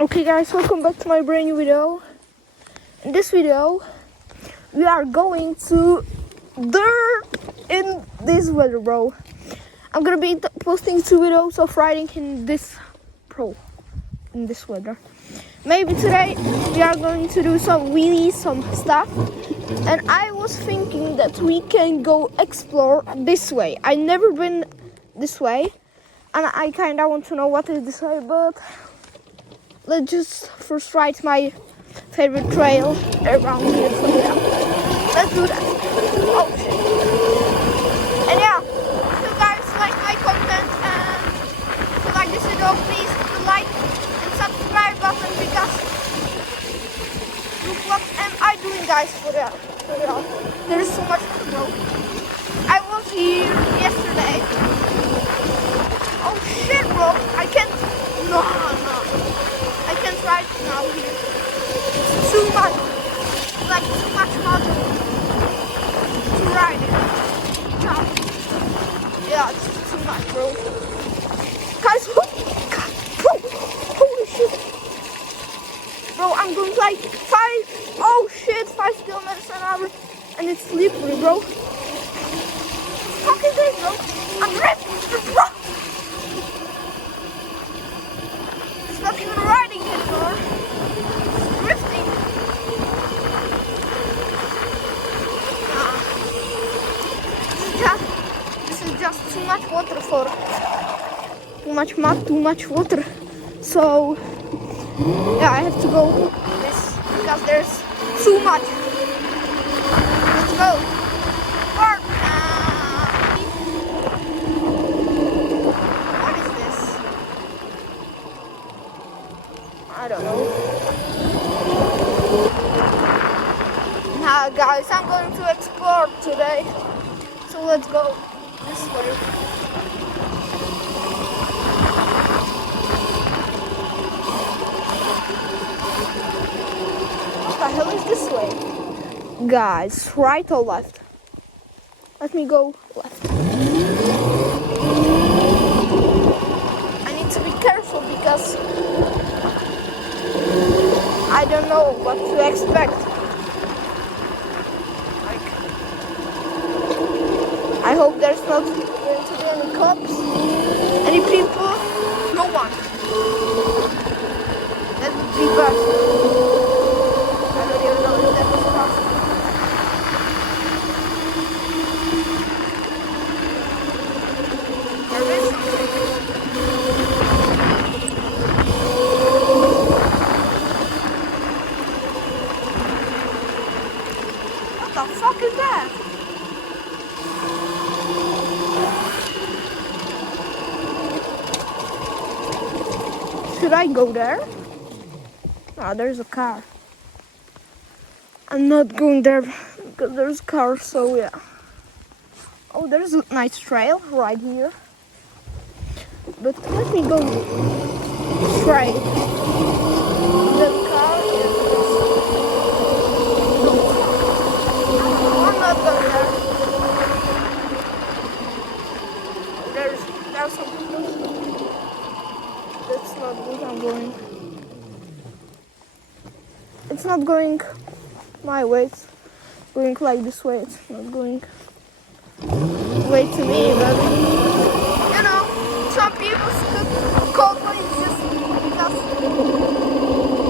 Okay guys, welcome back to my brand new video. In this video, we are going to dirt in this weather, bro. I'm gonna be posting 2 videos of riding in this weather. Maybe today we are going to do some wheelies, some stuff. And I was thinking that we can go explore this way. I never been this way, and I kinda want to know what is this way, but let's just first ride my favorite trail around here. So yeah, let's do that. Oh shit. And yeah, if you guys like my content and if you like this video, please hit the like and subscribe button, because look what am I doing, guys, for real. There is so much to go. I was here yesterday. Oh shit, bro, I can't. No. I can't ride now here. It's too much. Like too much harder to ride it. No. Yeah, it's too much, bro. Guys, holy shit. Bro, I'm going like 5 kilometers an hour, and it's slippery, bro. Fuck is this, bro? I'm drifting, bro. It's not even riding anymore. It's drifting. This is just too much water for too much mud, too much water. So yeah, I have to go this because there's too much. Let's go. Park. What is this? I don't know. Now, guys, I'm going to explore today. So let's go this way. What the hell is this way? Guys, right or left? Let me go left. I need to be careful because I don't know what to expect. Like, I hope there's not going to be any cops, any people, no one. That would be bad. I don't even know if that was possible. There is something. What the fuck is that? Should I go there? Ah, there's a car. I'm not going there because there's a car, so yeah. Oh, there's a nice trail right here. But let me go straight. The car is no, I'm not going there. There's some people. That's not good. I'm going. It's not going my way. It's going like this way. It's not going way to me, but you know, some people could call police just because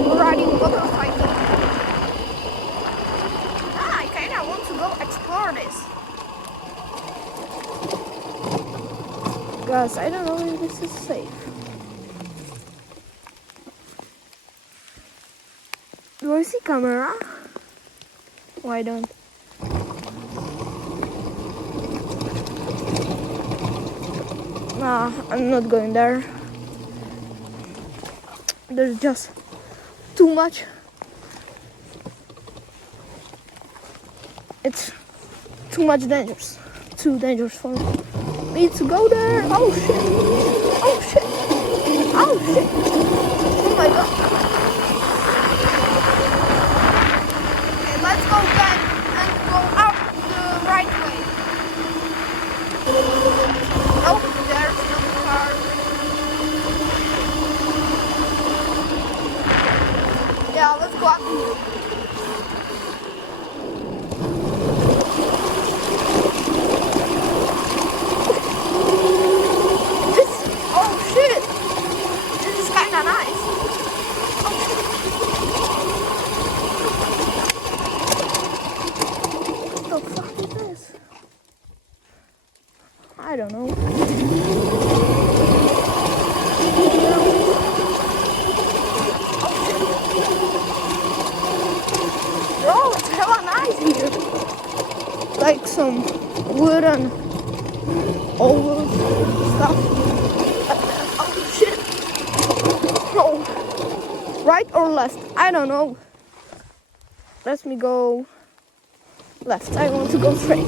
we're riding a motorcycle. I kinda want to go explore this. Guys, I don't know if this is safe. Do I see camera? Why don't? Nah, I'm not going there. There's just too much. It's too much dangerous. Too dangerous for me. Need to go there. Oh shit. Oh shit. Oh shit. Oh my god. Okay, let's go back and go up the right way. Oh, there's another car. fuck? Oh shit! This is kinda nice. What the fuck is this? I don't know. Bro, it's hella nice here. Like some wooden old stuff. Oh shit. Oh. Right or left? I don't know. Let me go left. I want to go straight.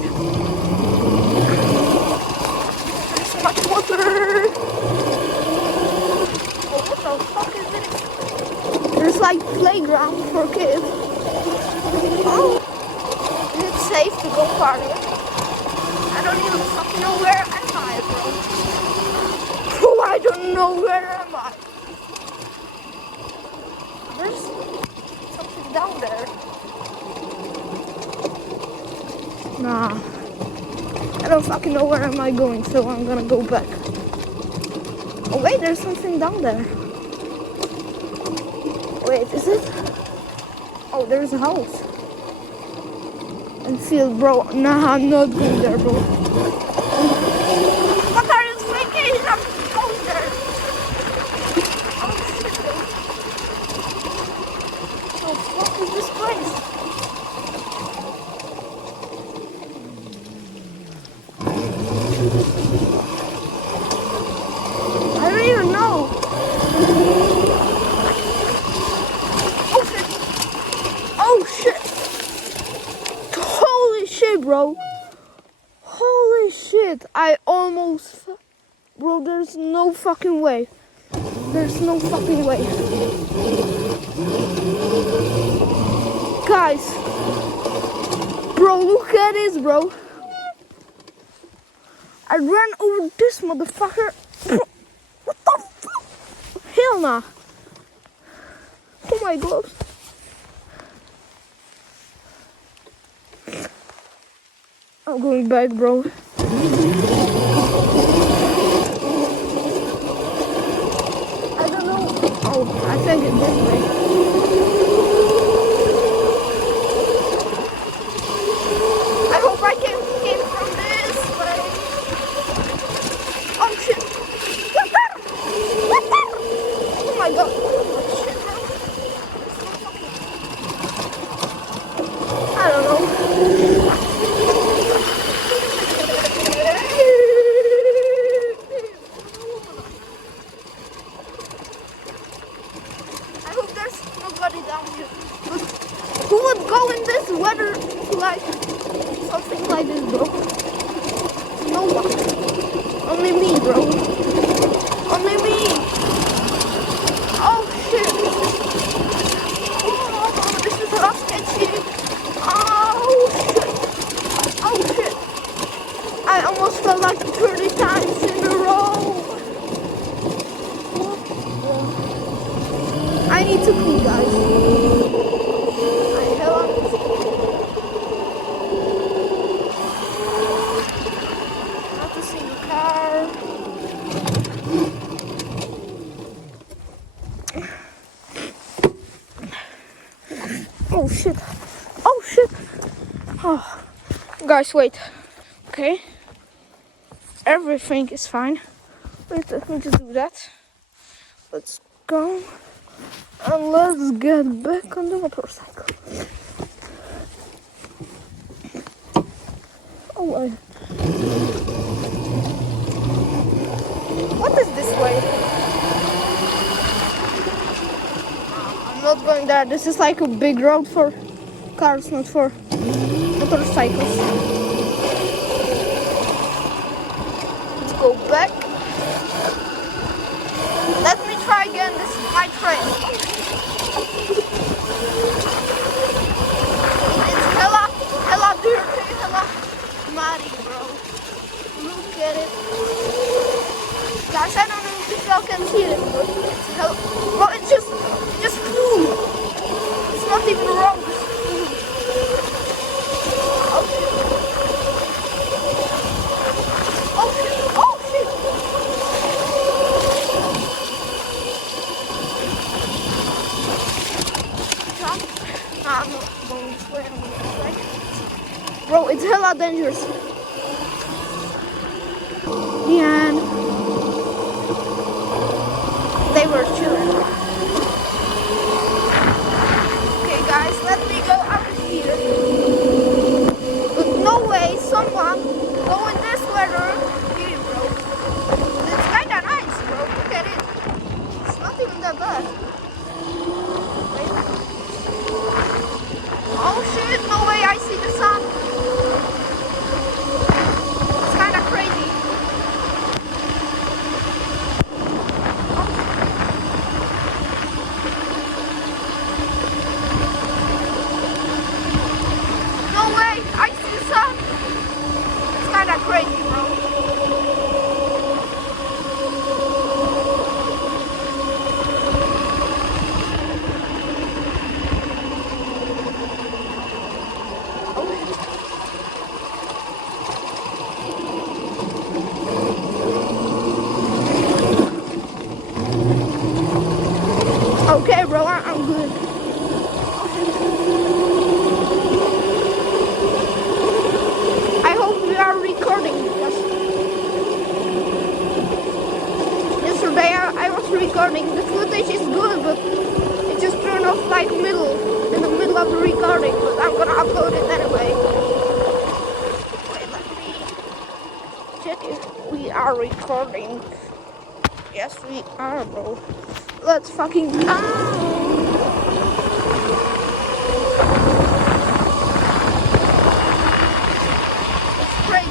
There's so much water. Oh, what the fuck is this? There's like playground for kids. Oh, is it safe to go farther? I don't even fucking know where am I, bro. Oh, I don't know where am I. There's something down there. Nah, I don't fucking know where am I going, so I'm gonna go back. Oh wait, there's something down there. Wait, is it? Oh, there's a house. And field, bro. Nah, I'm not going there, bro. What are you thinking? I'm going there. Oh shit, bro. What the fuck is this place? I don't even know. Oh shit. Oh shit. Holy shit, bro. Holy shit. I almost... Bro, there's no fucking way. There's no fucking way. Guys. Bro, look at this, bro. I ran over this motherfucker. What the fuck? Hell nah. Oh my gloves. I'm going back, bro. I don't know. Oh, I think it's this way. I hope I came from this way. Oh shit! What the? Oh my god! Oh shit, bro! I don't know. I hope there's nobody down here. But who would go in this weather to like something like this, bro? No one. Only me, bro. Only me. Oh shit. Oh, this is a sketchy. Oh shit. Oh shit. I almost fell like 30 times in a row. I need to pee, guys. I hell on this. Not to see the car. Oh shit. Oh shit. Oh. Guys, wait. Okay. Everything is fine. Wait, let me just do that. Let's go. And let's get back on the motorcycle. Oh my. What is this way? I'm not going there. This is like a big road for cars, not for motorcycles. Let's go back. Let me try again. This is my train. It's hella dirty, hella muddy, bro. Look at it. Guys, I don't know if y'all can see it, but it's hella... Well, it's just food. It's not Bro, it's hella dangerous. The end. They were chilling. Okay, guys, let me go out of here. But no way, someone go in this weather. Here, bro. It's kinda nice, bro. Look at it. It's not even that bad. Wait. Oh shit, no way, I see the sun. It's kinda crazy. No way, I see the sun. It's kinda crazy, bro. Okay, bro, I'm good. I hope we are recording. Yes. Yesterday I was recording. The footage is good, but it just turned off like in the middle of the recording. But I'm gonna upload it anyway. Wait, let me check if we are recording. Yes, we are, bro. Let's fucking go. It's crazy.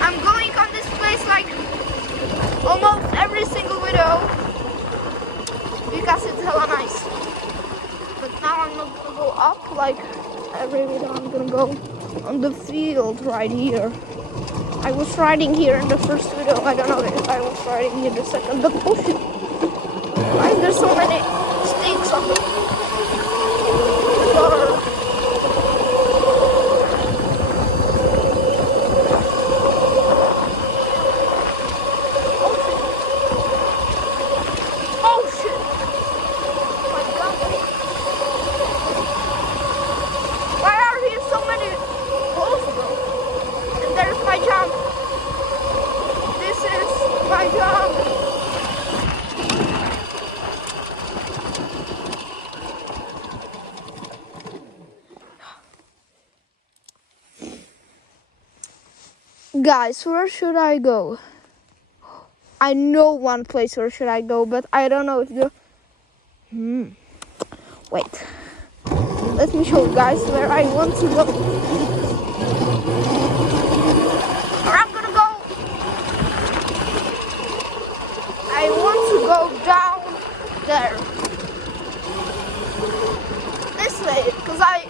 I'm going on this place like almost every single video because it's hella nice. But now I'm not gonna go up like every video. I'm gonna go on the field right here. I was riding here in the first video. I don't know if I was riding here the second, but oh shit. Why is there so many stakes on the floor? Oh shit. Oh my god. Why are here so many holes, bro? And there's my jump. This is my jump. Guys, where should I go? I know one place where should I go, but I don't know if the... Wait. Let me show you guys where I want to go. Or I'm gonna go... I want to go down there. This way, because I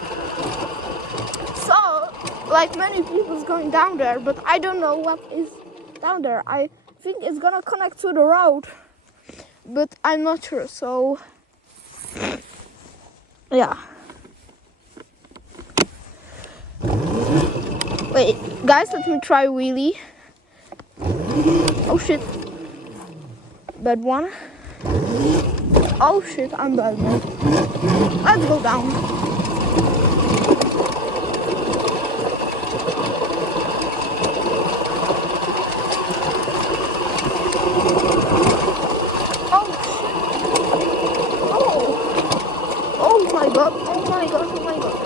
saw like many people going down there, but I don't know what is down there. I think it's gonna connect to the road, but I'm not sure, so yeah. Wait, guys, let me try wheelie. Oh shit. Bad one. Oh shit, I'm bad one. Let's go down. Oh my god, oh my god, oh my god.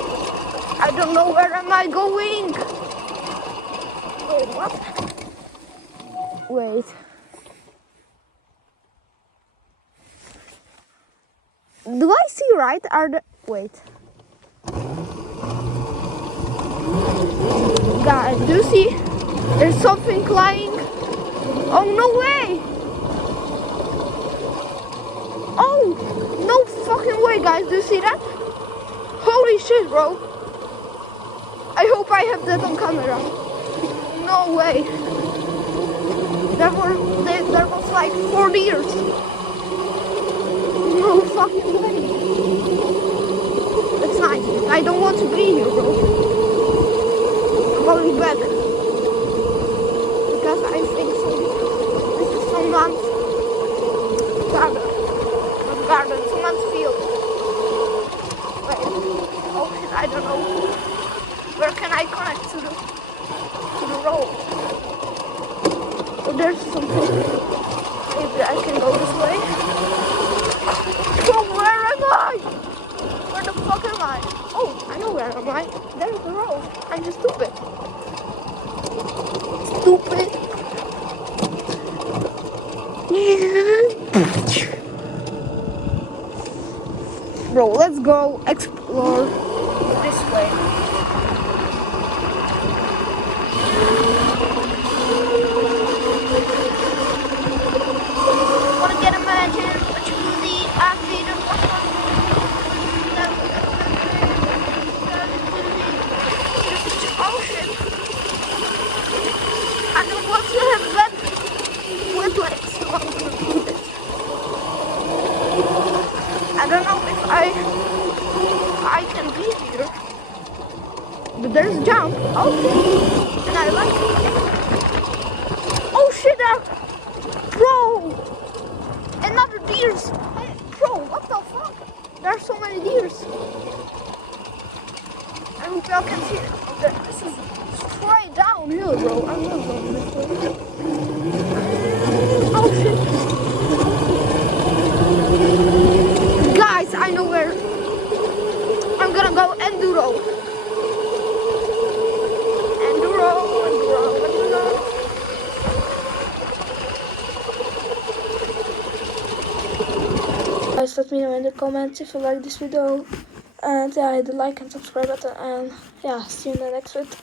I don't know where am I going. Wait, what? Wait. Do I see right? Wait. Guys, do you see? There's something flying. Oh, no way. Oh, no fucking way, guys. Do you see that? Holy shit, bro. I hope I have that on camera. No way. There was like 4 deers. No fucking way. That's nice. I don't want to be here, bro. I'm going back. Because I think this is someone's garden. Not garden, someone's field. there's something. Maybe I can go this way. So where am I? Where the fuck am I? Oh, I know where am I. There's the road. I'm just stupid. Stupid. Bro, let's go explore this way. Wanna get imagine what you really athlete and what ocean. I don't want to have wet legs, so I'm gonna do this. I don't know if I can be here. But there's a jump. Okay. And I like it. Oh shit, bro! Another deers! Hey, bro, what the fuck? There are so many deers. I hope y'all can see it. Okay, this is straight downhill, bro. I'm not going this way. Oh shit. Guys, I know where. I'm gonna go enduro. Guys, let me know in the comments if you like this video, and yeah, hit the like and subscribe button, and yeah, see you in the next video.